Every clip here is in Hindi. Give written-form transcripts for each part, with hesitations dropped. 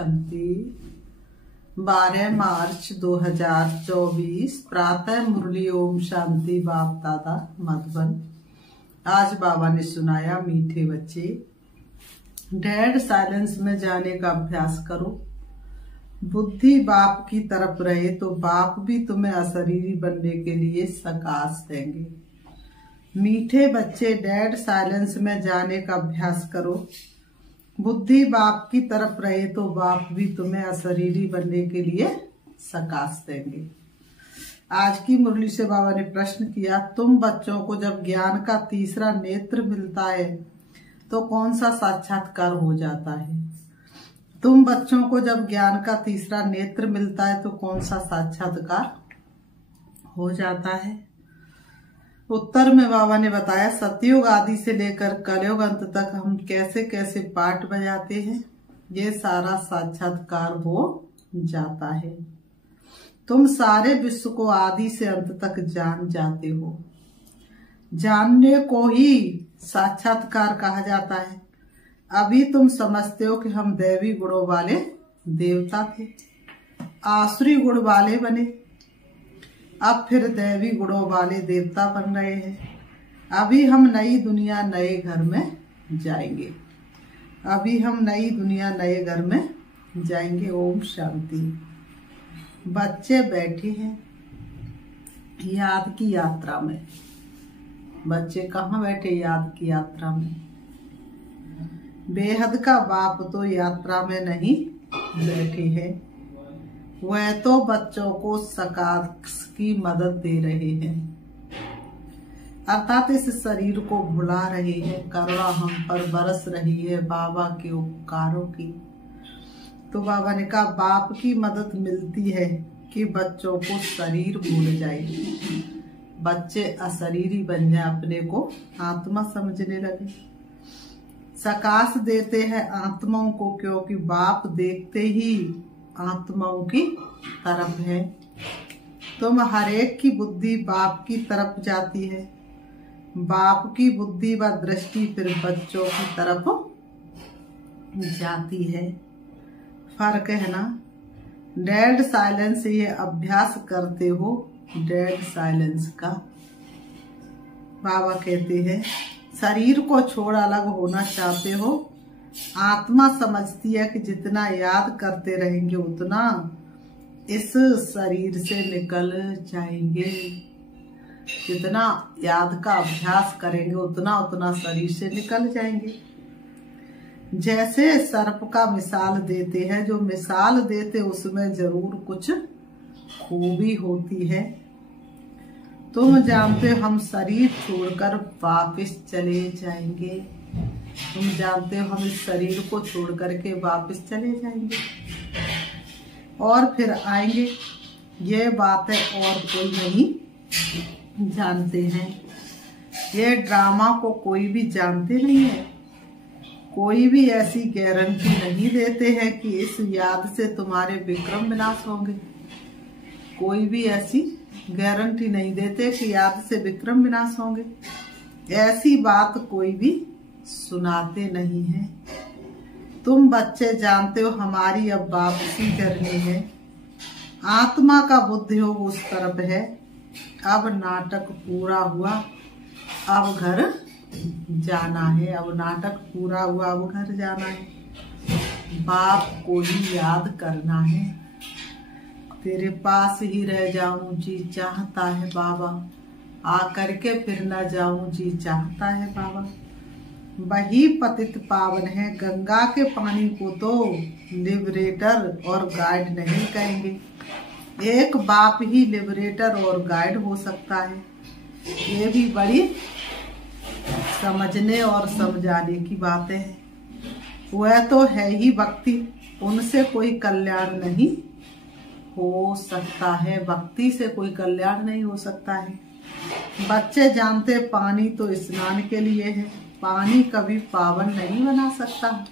शांति। 12 मार्च 2024 प्रातः मुरली ओम शांति। बाप दादा मधुबन। आज बाबा ने सुनाया, मीठे बच्चे डेड साइलेंस में जाने का अभ्यास करो। बुद्धि बाप की तरफ रहे तो बाप भी तुम्हें अशरीरी बनने के लिए सकाश देंगे। मीठे बच्चे डेड साइलेंस में जाने का अभ्यास करो। बुद्धि बाप की तरफ रहे तो बाप भी तुम्हें अशरीरी बनने के लिए सकाश देंगे। आज की मुरली से बाबा ने प्रश्न किया, तुम बच्चों को जब ज्ञान का तीसरा नेत्र मिलता है तो कौन सा साक्षात्कार हो जाता है? तुम बच्चों को जब ज्ञान का तीसरा नेत्र मिलता है तो कौन सा साक्षात्कार हो जाता है? उत्तर में बाबा ने बताया, सतयुग आदि से लेकर कलयुग अंत तक हम कैसे कैसे पाठ बजाते हैं, ये सारा साक्षात्कार हो जाता है। तुम सारे विश्व को आदि से अंत तक जान जाते हो। जानने को ही साक्षात्कार कहा जाता है। अभी तुम समझते हो कि हम दैवी गुणों वाले देवता थे, आसुरी गुण वाले बने, अब फिर दैवी गुणों वाले देवता बन रहे हैं। अभी हम नई दुनिया नए घर में जाएंगे। अभी हम नई दुनिया नए घर में जाएंगे। ओम शांति। बच्चे बैठे हैं याद की यात्रा में। बच्चे कहाँ बैठे? याद की यात्रा में। बेहद का बाप तो यात्रा में नहीं बैठे हैं, वह तो बच्चों को सकाश की मदद दे रहे हैं, अर्थात इस शरीर को भुला रहे हैं। करुणा हम पर बरस रही है बाबा के उपकारों की। तो बाबा ने कहा, बाप की मदद मिलती है कि बच्चों को शरीर भूल जाए, बच्चे अशरीरी बन जाए, अपने को आत्मा समझने लगे। सकाश देते हैं आत्माओं को, क्योंकि बाप देखते ही आत्माओं की तरफ है। तुम हरेक की बुद्धि बाप की तरफ जाती है। बाप की बुद्धि व दृष्टि फिर बच्चों की तरफ जाती है। फर्क है ना? डेड साइलेंस ये अभ्यास करते हो, डेड साइलेंस का। बाबा कहते हैं, शरीर को छोड़ अलग होना चाहते हो। आत्मा समझती है कि जितना याद करते रहेंगे उतना इस शरीर से निकल जाएंगे। जितना याद का अभ्यास करेंगे उतना उतना शरीर से निकल जाएंगे। जैसे सर्प का मिसाल देते हैं, जो मिसाल देते उसमें जरूर कुछ खूबी होती है। तुम जानते हो हम शरीर छोड़कर वापस चले जाएंगे। तुम जानते हो हम इस शरीर को छोड़ करके वापस चले जाएंगे और फिर आएंगे। ये बात है, और कोई नहीं जानते हैं। ये ड्रामा को कोई भी जानते नहीं है। कोई भी ऐसी गारंटी नहीं देते हैं कि इस याद से तुम्हारे विक्रम विनाश होंगे। कोई भी ऐसी गारंटी नहीं देते कि याद से विक्रम विनाश होंगे। ऐसी बात कोई भी सुनाते नहीं है। तुम बच्चे जानते हो हमारी अब वापसी करनी है। आत्मा का बुद्धि योग उस तरफ है। अब नाटक पूरा हुआ, अब घर जाना है। अब नाटक पूरा हुआ, अब घर जाना है। बाप को ही याद करना है। तेरे पास ही रह जाऊं जी चाहता है बाबा, आकर के फिर न जाऊं जी चाहता है बाबा। वही पतित पावन है। गंगा के पानी को तो लिबरेटर और गाइड नहीं कहेंगे। एक बाप ही लिबरेटर और गाइड हो सकता है। ये भी बड़ी समझने और समझाने की बातें हैं। वह तो है ही भक्ति, उनसे कोई कल्याण नहीं हो सकता है। भक्ति से कोई कल्याण नहीं हो सकता है। बच्चे जानते पानी तो स्नान के लिए है, पानी कभी पावन नहीं बना सकता।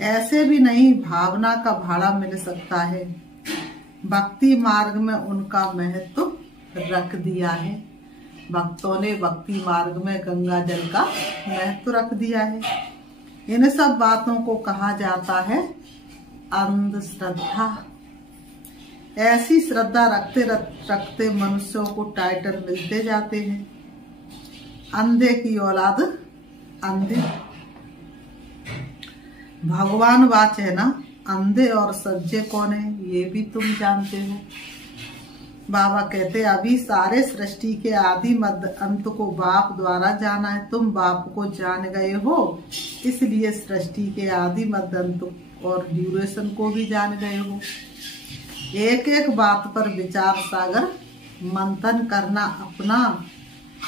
ऐसे भी नहीं भावना का भाड़ा मिल सकता है। भक्ति मार्ग में उनका महत्व रख दिया है। भक्तों ने भक्ति मार्ग में गंगा जल का महत्व रख दिया है। इन सब बातों को कहा जाता है अंधश्रद्धा। ऐसी श्रद्धा रखते रखते मनुष्यों को टाइटल मिलते जाते हैं। अंधे की औलाद अंधे। भगवान वाच है ना, अंधे और सज्जे कौन है ये भी तुम जानते हो। बाबा कहते अभी सारे सृष्टि के आदि मध्य अंत को बाप द्वारा जाना है। तुम बाप को जान गए हो, इसलिए सृष्टि के आदि मध्य अंत और ड्यूरेशन को भी जान गए हो। एक एक बात पर विचार सागर मंथन करना, अपना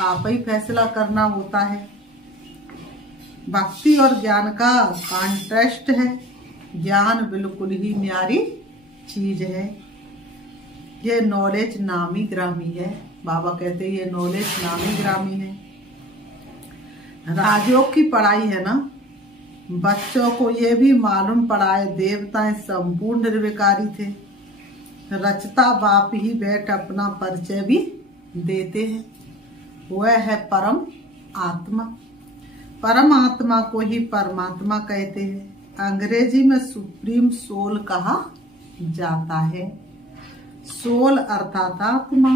आप ही फैसला करना होता है। भक्ति और ज्ञान का कॉन्ट्रास्ट है। ज्ञान बिल्कुल ही न्यारी चीज है। ये नॉलेज नामी ग्रामी है। बाबा कहते ये नॉलेज नामी ग्रामी है। राजयोग की पढ़ाई है ना, बच्चों को ये भी मालूम पड़ा है देवताएं संपूर्ण निर्विकारी थे। रचता बाप ही बैठ अपना परिचय भी देते हैं। वह है परम आत्मा। परम आत्मा को ही परमात्मा कहते हैं। अंग्रेजी में सुप्रीम सोल कहा जाता है। सोल अर्थात आत्मा।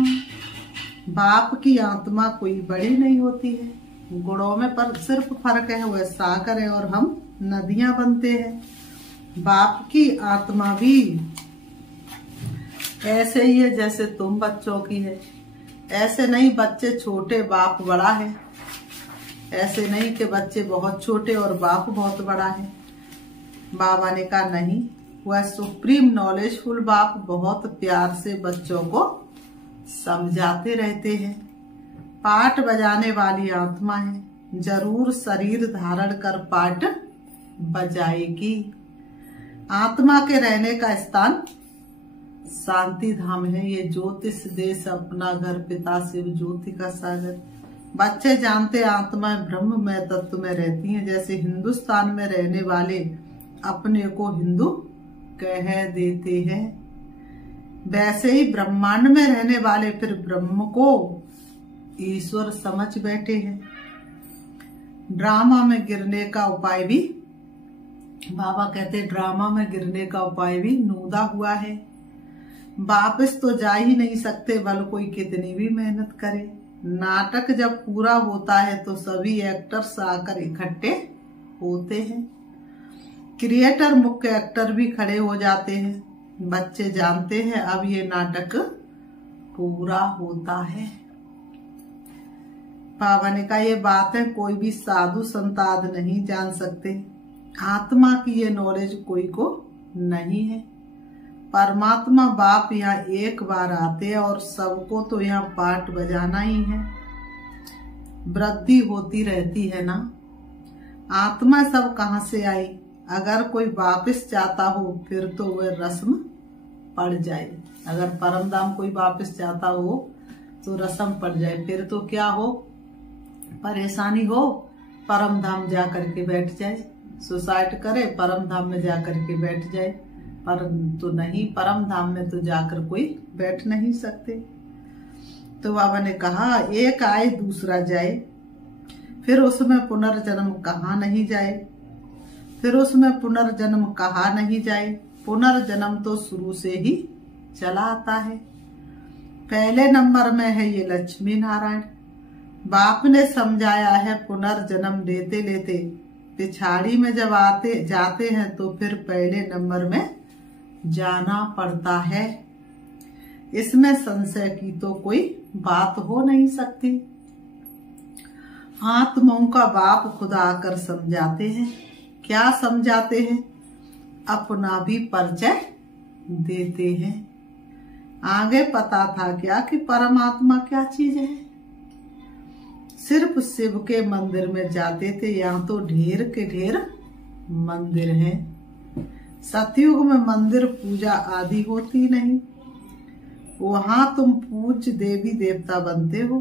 बाप की आत्मा कोई बड़ी नहीं होती है। गुणों में पर सिर्फ फर्क है, वह सागर है और हम नदियां बनते हैं। बाप की आत्मा भी ऐसे ही है जैसे तुम बच्चों की है। ऐसे नहीं बच्चे छोटे बाप बड़ा है, ऐसे नहीं कि बच्चे बहुत छोटे और बाप बहुत बड़ा है। बाबा ने कहा नहीं, वह सुप्रीम नॉलेजफुल बाप बहुत प्यार से बच्चों को समझाते रहते हैं। पाठ बजाने वाली आत्मा है, जरूर शरीर धारण कर पाठ बजाएगी। आत्मा के रहने का स्थान शांति धाम है। ये ज्योतिष देश अपना घर, पिता शिव ज्योति का सागर। बच्चे जानते आत्मा ब्रह्म में तत्व में रहती हैं। जैसे हिंदुस्तान में रहने वाले अपने को हिंदू कह देते हैं, वैसे ही ब्रह्मांड में रहने वाले फिर ब्रह्म को ईश्वर समझ बैठे हैं। ड्रामा में गिरने का उपाय भी, बाबा कहते ड्रामा में गिरने का उपाय भी नूदा हुआ है। वापस तो जा ही नहीं सकते, बल कोई कितनी भी मेहनत करे। नाटक जब पूरा होता है तो सभी एक्टर्स आकर इकट्ठे होते हैं। क्रिएटर मुख्य एक्टर भी खड़े हो जाते हैं। बच्चे जानते हैं अब ये नाटक पूरा होता है। बाबा ने कहा ये बातें कोई भी साधु संत आदि नहीं जान सकते। आत्मा की ये नॉलेज कोई को नहीं है। परमात्मा बाप यहाँ एक बार आते हैं और सबको तो यहाँ पाठ बजाना ही है। वृद्धि होती रहती है ना। आत्मा सब कहाँ से आई? अगर कोई वापस चाहता हो फिर तो वह रस्म पड़ जाए। अगर परमधाम कोई वापस चाहता हो तो रस्म पड़ जाए। फिर तो क्या हो, परेशानी हो, परमधाम जा करके बैठ जाए। सुसाइड करे, परमधाम में जा करके बैठ जाए। पर तो नहीं, परम धाम में तो जाकर कोई बैठ नहीं सकते। तो बाबा ने कहा एक आए दूसरा जाए, फिर उसमें पुनर्जन्म कहाँ नहीं जाए, फिर उसमें पुनर्जन्म कहाँ नहीं जाए। पुनर्जन्म तो शुरू से ही चला आता है। पहले नंबर में है ये लक्ष्मी नारायण। बाप ने समझाया है पुनर्जन्म लेते लेते पिछाड़ी में जब आते जाते हैं तो फिर पहले नंबर में जाना पड़ता है। इसमें संशय की तो कोई बात हो नहीं सकती। आत्माओं का बाप खुदा आकर समझाते हैं। क्या समझाते हैं? अपना भी परिचय देते हैं। आगे पता था क्या कि परमात्मा क्या चीज है? सिर्फ शिव के मंदिर में जाते थे। यहाँ तो ढेर के ढेर मंदिर हैं। सतयुग में मंदिर पूजा आदि होती नहीं। वहां तुम पूज्य देवी देवता बनते हो।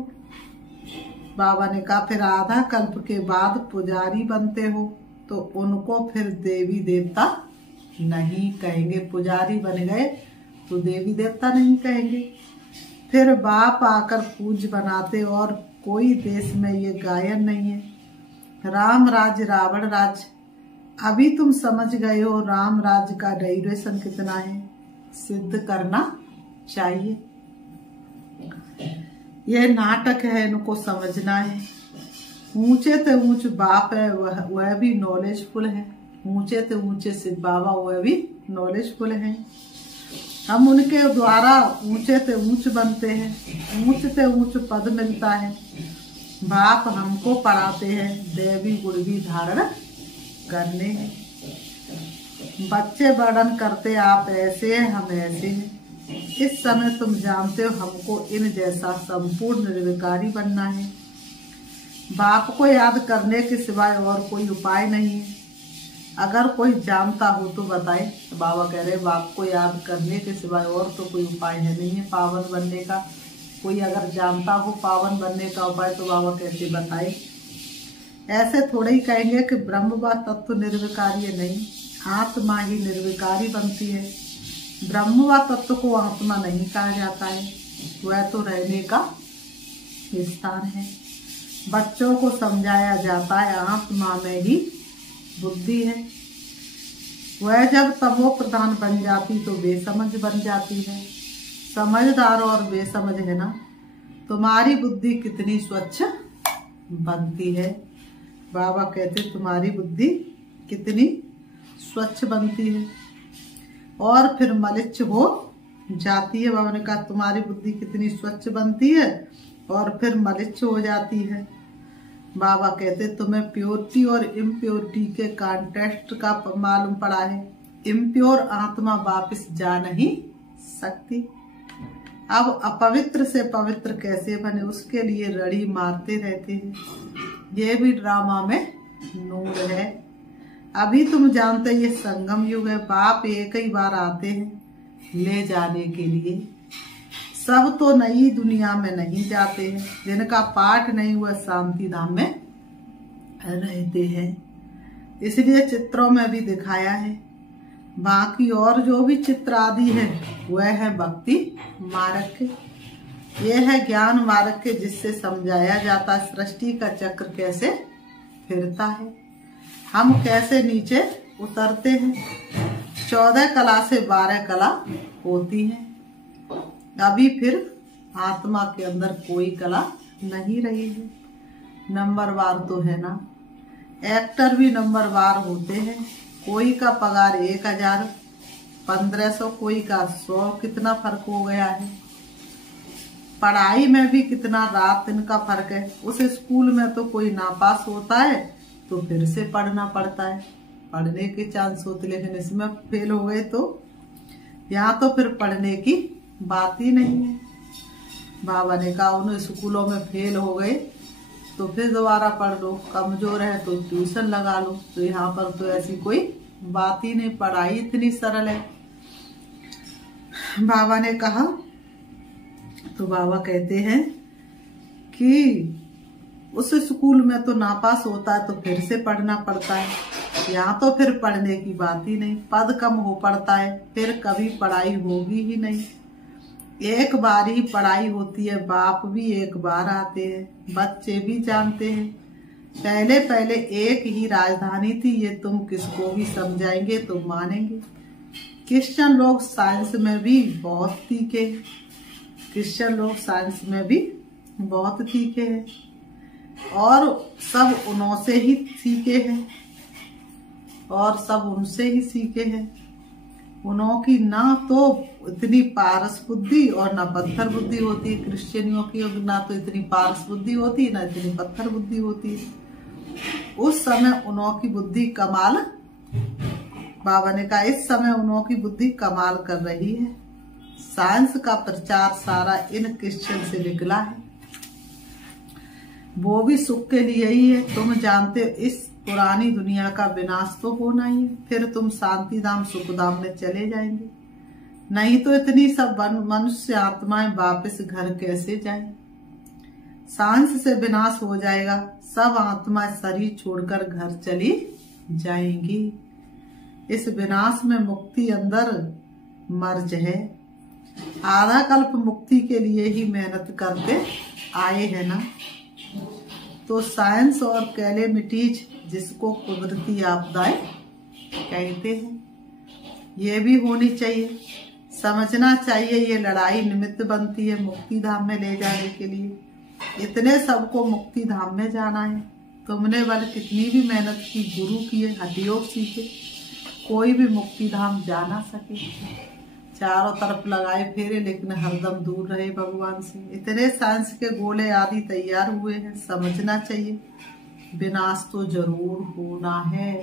बाबा ने कहा फिर आधा कल्प के बाद पुजारी बनते हो तो उनको फिर देवी देवता नहीं कहेंगे। पुजारी बन गए तो देवी देवता नहीं कहेंगे। फिर बाप आकर पूज्य बनाते। और कोई देश में ये गायन नहीं है। राम राज रावण राज अभी तुम समझ गए हो राम राज्य का ड्यूरेशन कितना है, सिद्ध करना चाहिए। ये नाटक है, इनको समझना है। ऊंचे से ऊंचे बाप है, वह भी नॉलेजफुल है। ऊंचे से ऊंचे शिव बाबा, वह भी नॉलेजफुल है। हम उनके द्वारा ऊंचे से ऊंच बनते हैं, ऊंच से ऊंच पद मिलता है। बाप हमको पढ़ाते हैं देवी गुण भी धारण करने हैं। बच्चे वर्णन करते आप ऐसे हैं, हम ऐसे हैं। इस समय तुम जानते हो हमको इन जैसा संपूर्ण निर्विकारी बनना है। बाप को याद करने के सिवाय और कोई उपाय नहीं है। अगर कोई जानता हो तो बताए। तो बाबा कह रहे बाप को याद करने के सिवाय और तो कोई उपाय है नहीं है पावन बनने का। कोई अगर जानता हो पावन बनने का उपाय तो बाबा कैसे बताए। ऐसे थोड़े ही कहेंगे कि ब्रह्म व तत्व निर्विकारी नहीं, आत्मा ही निर्विकारी बनती है। ब्रह्म व तत्व को आत्मा नहीं कहा जाता है, वह तो रहने का स्थान है। बच्चों को समझाया जाता है आत्मा में ही बुद्धि है। वह जब तमो प्रधान बन जाती तो बेसमझ बन जाती है। समझदार और बेसमझ है ना, तुम्हारी बुद्धि कितनी स्वच्छ बनती है। बाबा कहते तुम्हारी बुद्धि कितनी स्वच्छ बनती है और फिर मलिच्छ हो जाती है। बाबा ने कहा तुम्हारी बुद्धि कितनी स्वच्छ बनती है और फिर मलिच्छ हो जाती है। बाबा कहते तुम्हें प्योरिटी और इम्प्योरिटी के कॉन्टेक्स्ट का मालूम पड़ा है। इम्प्योर आत्मा वापस जा नहीं सकती। अब अपवित्र से पवित्र कैसे बने उसके लिए रड़ी मारते रहते हैं। ये भी ड्रामा में नूर है। अभी तुम जानते ये संगम युग है। बाप एक ही बार आते हैं ले जाने के लिए। सब तो नई दुनिया में नहीं जाते हैं, जिनका पाठ नहीं हुआ शांति धाम में रहते हैं। इसलिए चित्रों में भी दिखाया है। बाकी और जो भी चित्र आदि है वह है भक्ति मार्ग के, यह है ज्ञान मार्ग के, जिससे समझाया जाता है सृष्टि का चक्र कैसे फिरता है, हम कैसे नीचे उतरते हैं। 14 कला से 12 कला होती है। अभी फिर आत्मा के अंदर कोई कला नहीं रही है। नंबरवार तो है ना, एक्टर भी नंबरवार होते हैं। कोई का पगार 1000, 1500, कोई का 100। कितना फर्क हो गया है। पढ़ाई में भी कितना रात दिन का फर्क है। उस स्कूल में तो कोई नापास होता है तो फिर से पढ़ना पड़ता है, पढ़ने के चांस होते, लेकिन इसमें फेल हो गए तो यहाँ तो फिर पढ़ने की बात ही नहीं है। बाबा ने कहा उन स्कूलों में फेल हो गए तो फिर दोबारा पढ़ लो, कमजोर है तो ट्यूशन लगा लो। तो यहाँ पर तो ऐसी कोई बात ही नहीं, पढ़ाई इतनी सरल है। बाबा ने कहा तो बाबा कहते हैं कि उस स्कूल में तो नापास होता है तो फिर से पढ़ना पड़ता है। यहाँ तो फिर पढ़ने की बात ही नहीं, पद कम हो पड़ता है, फिर कभी पढ़ाई होगी ही नहीं। एक बार ही पढ़ाई होती है। बाप भी एक बार आते हैं, बच्चे भी जानते हैं। पहले पहले एक ही राजधानी थी, ये तुम किसको भी समझाएंगे तो मानेंगे। क्रिश्चियन लोग साइंस में भी बहुत तीखे हैं। क्रिश्चियन लोग साइंस में भी बहुत तीखे हैं और सब उन्हों से ही सीखे हैं और सब उनसे ही सीखे हैं। उन्हों की ना तो इतनी पारस बुद्धि और ना पत्थर बुद्धि होती है। क्रिश्चियनियों की ना तो इतनी पारस बुद्धि होती है ना इतनी पत्थर बुद्धि होती है। उस समय उन्हों की बुद्धि कमाल, बाबा ने कहा इस समय उन्हों की बुद्धि कमाल कर रही है। साइंस का प्रचार सारा इन क्रिश्चियन से निकला है। वो भी सुख के लिए ही है। तुम जानते हो इस पुरानी दुनिया का विनाश तो होना ही है, फिर तुम शांति धाम सुख धाम में चले जाएंगे। नहीं तो इतनी सब मनुष्य आत्माएं वापस घर कैसे जाएं। सांस से विनाश हो जाएगा, सब आत्माएं शरीर छोड़कर घर चली जाएंगी। इस विनाश में मुक्ति अंदर मर्ज है। आधा कल्प मुक्ति के लिए ही मेहनत करते आए हैं ना। तो साइंस और कैलेमिटीज जिसको कुदरती आपदाएं कहते हैं। ये भी होनी चाहिए, समझना चाहिए ये लड़ाई निमित्त बनती है मुक्ति धाम में ले जाने के लिए। इतने सबको मुक्ति धाम में जाना है। तुमने बल कितनी भी मेहनत की, गुरु किए, हठयोग सीखे, कोई भी मुक्ति धाम जा ना सके। चारों तरफ लगाए फेरे लेकिन हरदम दूर रहे भगवान से। इतने साइंस के गोले आदि तैयार हुए हैं, समझना चाहिए विनाश तो जरूर होना है।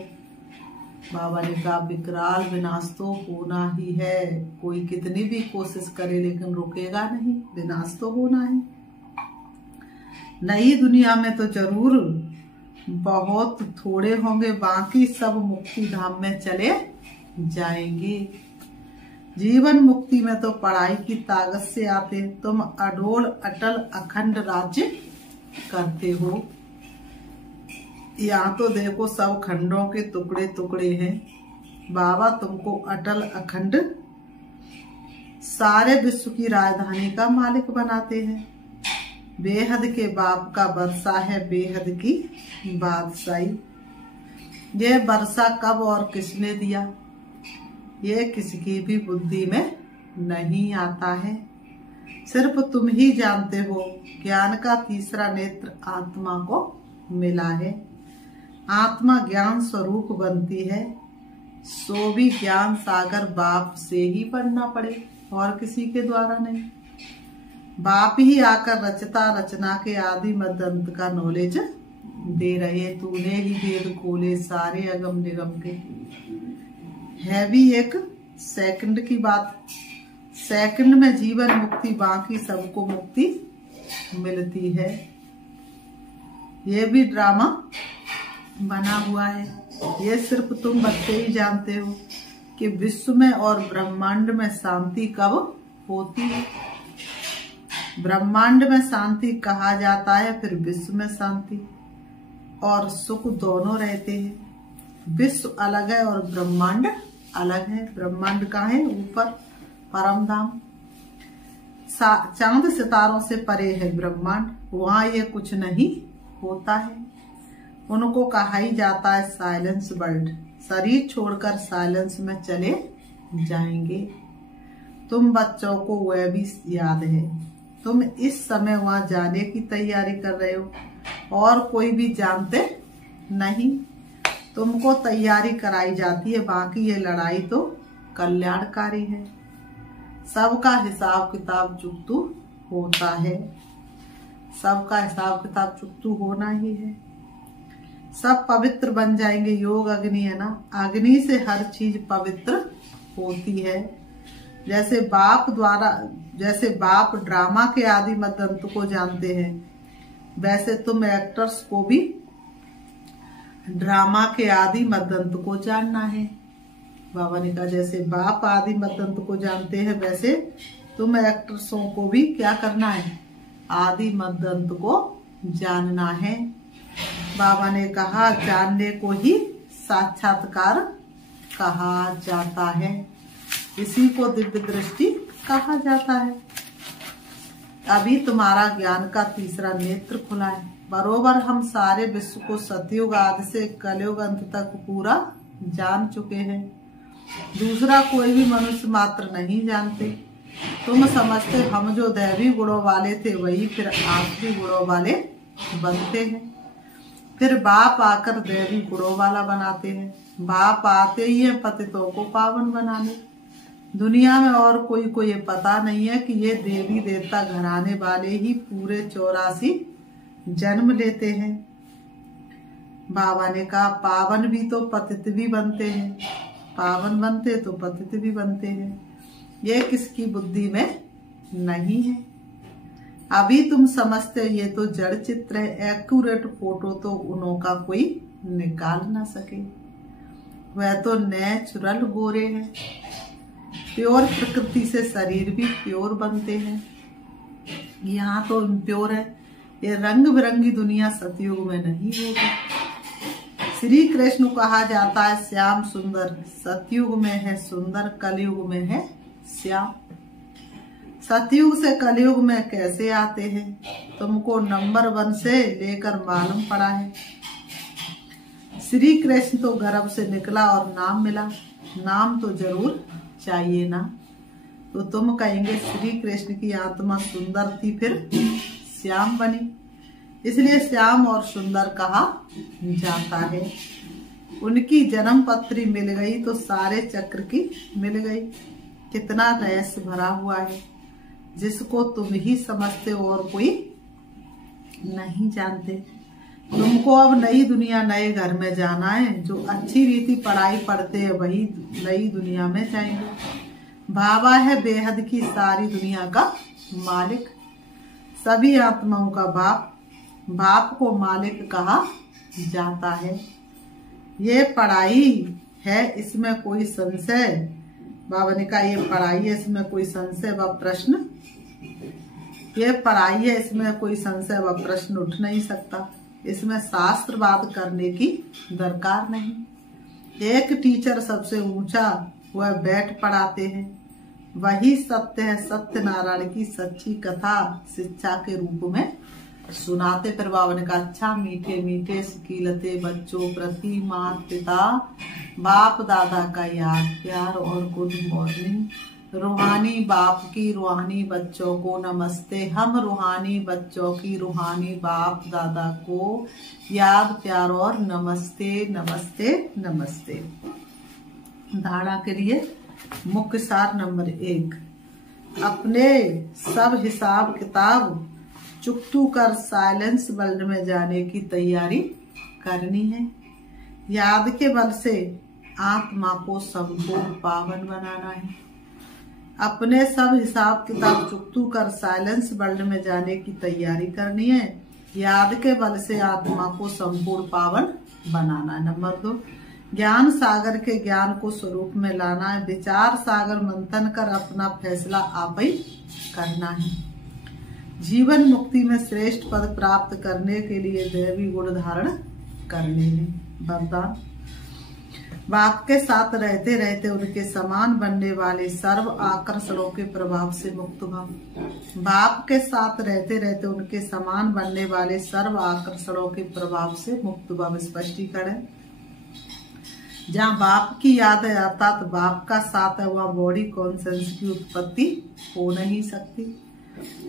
बाबा ने कहा विकराल विनाश तो होना ही है। कोई कितनी भी कोशिश करे लेकिन रुकेगा नहीं, विनाश तो होना है। नई दुनिया में तो जरूर बहुत थोड़े होंगे, बाकी सब मुक्ति धाम में चले जाएंगे। जीवन मुक्ति में तो पढ़ाई की ताकत से आते, तुम अडोल अटल अखंड राज्य करते हो। यहाँ तो देखो सब खंडों के टुकड़े टुकड़े हैं। बाबा तुमको अटल अखंड सारे विश्व की राजधानी का मालिक बनाते हैं। बेहद के बाप का वर्षा है बेहद की बादशाही। ये वर्षा कब और किसने दिया, ये किसी भी बुद्धि में नहीं आता है। सिर्फ तुम ही जानते हो। ज्ञान का तीसरा नेत्र आत्मा को मिला है। आत्मा ज्ञान स्वरूप बनती है, सो भी ज्ञान सागर बाप से ही पढ़ना पड़े और किसी के द्वारा नहीं। बाप ही आकर रचता रचना के आदि मध्य अंत का नॉलेज दे रहे। तूने ही वेद खोले सारे अगम निगम के। है भी एक सेकंड की बात। सेकंड में जीवन मुक्ति, बाकी सबको मुक्ति मिलती है। ये भी ड्रामा बना हुआ है। ये सिर्फ तुम बच्चे ही जानते हो कि विश्व में और ब्रह्मांड में शांति कब होती है। ब्रह्मांड में शांति कहा जाता है, फिर विश्व में शांति और सुख दोनों रहते हैं। विश्व अलग है और ब्रह्मांड अलग है। ब्रह्मांड कहाँ है? ऊपर परम धाम। चांद सितारों से परे है ब्रह्मांड, वहां ये कुछ नहीं होता है। उनको कहा ही जाता है साइलेंस वर्ल्ड। शरीर छोड़कर साइलेंस में चले जाएंगे। तुम बच्चों को वह भी याद है। तुम इस समय वहां जाने की तैयारी कर रहे हो और कोई भी जानते नहीं। तुमको तैयारी कराई जाती है, बाकी ये लड़ाई तो कल्याणकारी है। सबका हिसाब किताब चुकतू होता है। सबका हिसाब किताब चुकतू होना ही है। सब पवित्र बन जाएंगे। योग अग्नि है ना, अग्नि से हर चीज पवित्र होती है। जैसे बाप ड्रामा के आदि मध्य अंत को जानते हैं, वैसे तुम एक्टर्स को भी ड्रामा के आदि मध्य अंत को जानना है। बाबा ने कहा जैसे बाप आदि मध्य अंत को जानते हैं, वैसे तुम एक्टर्सों को भी क्या करना है? आदि मध्य अंत को जानना है। बाबा ने कहा जानने को ही साक्षात्कार कहा जाता है। इसी को दिव्य दृष्टि कहा जाता है। अभी तुम्हारा ज्ञान का तीसरा नेत्र खुला है। बरोबर हम सारे विश्व को सतयुग आदि से कलयुग अंत तक पूरा जान चुके हैं। दूसरा कोई भी मनुष्य मात्र नहीं जानते। तुम समझते हम जो दैवी गुणों वाले थे वही फिर आसुरी गुणों वाले बनते हैं। फिर बाप आकर दैवी गुणों वाला बनाते हैं। बाप आते ही है पतितों को पावन बनाने। दुनिया में और कोई को ये पता नहीं है कि ये देवी देवता घराने वाले ही पूरे 84 जन्म लेते हैं। बाबा ने कहा पावन भी तो पतित भी बनते हैं, पावन बनते तो पतित भी बनते हैं। ये किसकी बुद्धि में नहीं है। अभी तुम समझते ये तो जड़ चित्र है, एक्यूरेट फोटो तो उनका कोई निकाल ना सके। वह तो नेचुरल गोरे हैं। प्योर प्रकृति से शरीर भी प्योर बनते हैं। यहाँ तो इम्प्योर है। ये रंग बिरंगी दुनिया सतयुग में नहीं होगी। श्री कृष्ण कहा जाता है श्याम सुंदर। सतयुग में है सुंदर, कलयुग में है श्याम। सतयुग से कलयुग में कैसे आते हैं तुमको नंबर 1 से लेकर मालूम पड़ा है। श्री कृष्ण तो गर्भ से निकला और नाम मिला, नाम तो जरूर चाहिए ना। तो तुम कहेंगे श्री कृष्ण की आत्मा सुंदर थी फिर श्याम बनी, इसलिए श्याम और सुंदर कहा जाता है। उनकी जन्म पत्री मिल गई तो सारे चक्र की मिल गई। कितना रहस्य भरा हुआ है जिसको तुम ही समझते और कोई नहीं जानते। तुमको अब नई दुनिया नए घर में जाना है। जो अच्छी रीति पढ़ाई पढ़ते हैं वही नई दुनिया में जाएंगे। बाबा है बेहद की सारी दुनिया का मालिक, सभी आत्माओं का बाप। बाप को मालिक कहा जाता है। ये पढ़ाई है, इसमें कोई संशय। बाबा ने कहा ये पढ़ाई है, इसमें कोई संशय व प्रश्न, ये पढ़ाई है, इसमें कोई संशय व प्रश्न उठ नहीं सकता। इसमें शास्त्रवाद करने की दरकार नहीं। एक टीचर सबसे ऊंचा, वह बैठ पढ़ाते हैं, वही सत्य है। सत्यनारायण की सच्ची कथा शिक्षा के रूप में सुनाते। फिर बाबा ने कहा अच्छा मीठे मीठे शकीलते बच्चों प्रति माता पिता बाप दादा का याद प्यार और गुड मॉर्निंग। रूहानी बाप की रूहानी बच्चों को नमस्ते। हम रूहानी बच्चों की रूहानी बाप दादा को याद प्यार और नमस्ते नमस्ते नमस्ते। धारणा के लिए मुख्य सार नंबर 1, अपने सब हिसाब किताब चुकतू कर साइलेंस वर्ल्ड में जाने की तैयारी करनी है। याद के बल से आत्मा को संपूर्ण पावन बनाना है। अपने सब हिसाब किताब चुकतू कर साइलेंस वर्ल्ड में जाने की तैयारी करनी है। याद के बल से आत्मा को संपूर्ण पावन बनाना है। नंबर 2, ज्ञान सागर के ज्ञान को स्वरूप में लाना है। विचार सागर मंथन कर अपना फैसला आप ही करना है। जीवन मुक्ति में श्रेष्ठ पद प्राप्त करने के लिए दैवी गुण धारण करने हैं। वरदान, बाप के साथ रहते रहते उनके समान बनने वाले सर्व आकर्षणों के प्रभाव से मुक्त भव। बाप के साथ रहते रहते उनके समान बनने वाले सर्व आकर्षणों के प्रभाव से मुक्त भव। स्पष्टीकरण, जहाँ बाप की याद है अर्थात बाप का साथ है, वहाँ बॉडी कॉन्सेंस की उत्पत्ति हो नहीं सकती।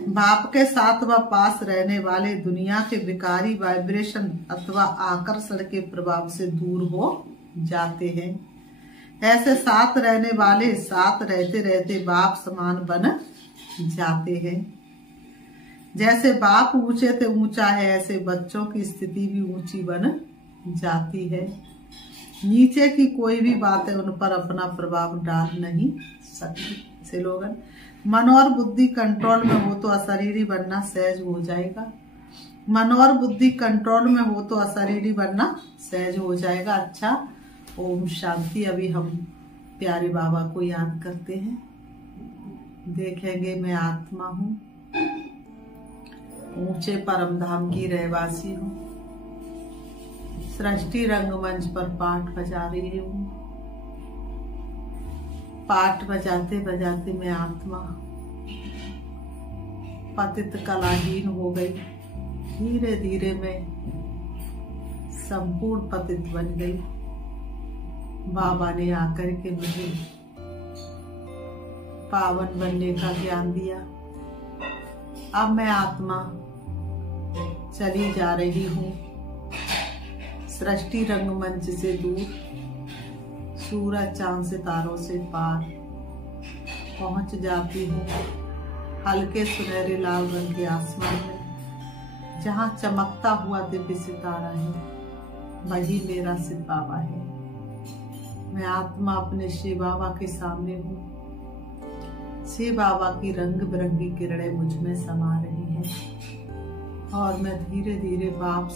बाप के साथ व पास रहने वाले दुनिया के विकारी वाइब्रेशन अथवा आकर्षण के प्रभाव से दूर हो जाते हैं। ऐसे साथ रहने वाले साथ रहते रहते बाप समान बन जाते हैं। जैसे बाप ऊंचे से ऊंचा है, ऐसे बच्चों की स्थिति भी ऊंची बन जाती है। नीचे की कोई भी बातें उन पर अपना प्रभाव डाल नहीं सकती। से लोगन, मन और बुद्धि कंट्रोल में हो तो अशरीरी बनना सहज हो जाएगा। मन और बुद्धि कंट्रोल में हो तो अशरीरी बनना सहज हो जाएगा। अच्छा, ओम शांति। अभी हम प्यारे बाबा को याद करते हैं। देखेंगे मैं आत्मा हूँ, ऊंचे परम धाम की रहवासी हूँ, सृष्टि रंगमंच पर पाठ बजा रही हूँ। पाठ बजाते बजाते मैं आत्मा पतित कलाहीन हो गई। धीरे धीरे मैं संपूर्ण पतित बन गई। बाबा ने आकर के मुझे पावन बनने का ज्ञान दिया। अब मैं आत्मा चली जा रही हूँ सृष्टि रंगमंच से दूर, सूरज चांद सितारों से पार। पहुंच जाती हूँ हल्के सुनहरे लाल रंग के आसमान में, जहाँ चमकता हुआ दिव्य सितारा है, वही मेरा शिव बाबा है। मैं आत्मा अपने शिव बाबा के सामने हूँ। शिव बाबा की रंग बिरंगी किरणें मुझ में समा रही हैं और मैं धीरे धीरे बाप